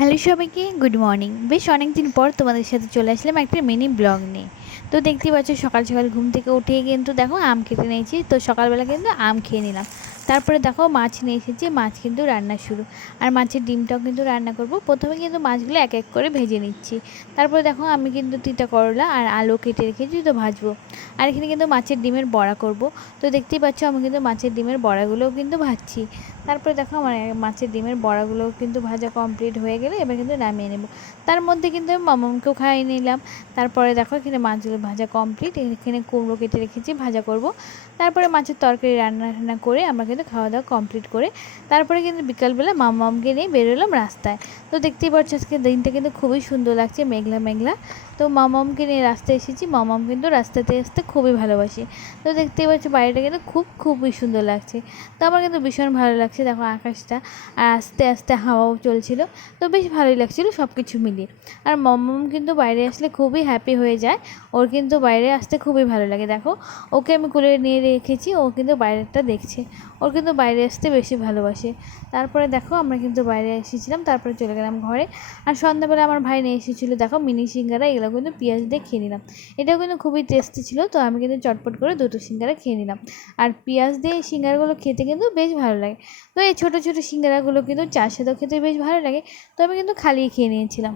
Hello সবাইকে, good morning. বেশ অনেক দিন পর তোমাদের সাথে চলে আসলাম একটা মিনি ব্লগ নিয়ে। তো দেখতেই পাচ্ছ সকাল সকাল ঘুম থেকে উঠে কিন্তু দেখো আম কেটে নিয়েছি। তো সকালবেলা কিন্তু আম খেয়ে নিলাম। তারপরে দেখো মাছ নিয়ে এসেছি, মাছ কিন্তু রান্না শুরু। আর মাছের ডিমটাও কিন্তু রান্না করব। প্রথমে কিন্তু মাছগুলো এক এক করে ভেজে নিচ্ছি। তারপরে দেখো আমি কিন্তু তিতা করলা আর আলু কেটে রেখেছি, তো ভাজবো। আর এখানে কিন্তু মাছের ডিমের বড়া করব। তো দেখতেই পাচ্ছ আমি কিন্তু মাছের ডিমের বড়াগুলোও কিন্তু ভাজছি। তারপরে দেখো আমার মাছের ডিমের বড়াগুলোও কিন্তু ভাজা কমপ্লিট হয়ে গেলে এবার কিন্তু নামিয়ে নেব। তার মধ্যে কিন্তু আমি মামামকেও খাইয়ে নিলাম। তারপরে দেখো এখানে মাছগুলো ভাজা কমপ্লিট। এখানে কুমড়ো কেটে রেখেছি, ভাজা করব। তারপরে মাছের তরকারি রান্না করে আমরা কিন্তু খাওয়া দাওয়া কমপ্লিট করে তারপরে কিন্তু বিকালবেলা মামামকে নিয়ে বেরোলাম রাস্তায়। তো দেখতেই পাচ্ছ আজকে দিনটা কিন্তু খুবই সুন্দর লাগছে, মেঘলা মেঘলা। তো মামামকে নিয়ে রাস্তায় এসেছি। মামাম কিন্তু রাস্তাতে আসতে খুবই ভালোবাসে। তো দেখতেই পাচ্ছ বাড়িটা কিন্তু খুবই সুন্দর লাগছে। তো আমার কিন্তু ভীষণ ভালো লাগছে, দেখো আকাশটা। আর আস্তে আস্তে হাওয়াও চলছিল। তো বেশ ভালোই লাগছিল সব কিছু মিলিয়ে। আর মম কিন্তু বাইরে আসলে খুবই হ্যাপি হয়ে যায়। ওর কিন্তু বাইরে আসতে খুবই ভালো লাগে। দেখো ওকে আমি কোলে নিয়ে রেখেছি, ও কিন্তু বাইরেটা দেখছে। ওর কিন্তু বাইরে আসতে বেশি ভালোবাসে। তারপরে দেখো আমরা কিন্তু বাইরে এসেছিলাম, তারপরে চলে গেলাম ঘরে। আর সন্ধ্যাবেলা আমার ভাই নিয়ে এসেছিলো দেখো মিনি সিঙ্গারা, এগুলো কিন্তু পেঁয়াজ দিয়ে খেয়ে নিলাম। এটাও কিন্তু খুবই টেস্টি ছিল। তো আমি কিন্তু চটপট করে দুটো সিঙ্গারা খেয়ে নিলাম। আর পেঁয়াজ দিয়ে এই সিঙ্গারাগুলো খেতে কিন্তু বেশ ভালো লাগে। তো এই ছোটো ছোটো সিঙ্গারাগুলো কিন্তু চার সাথেও খেতে বেশ ভালো লাগে। তো আমি কিন্তু খালিই খেয়ে নিয়েছিলাম।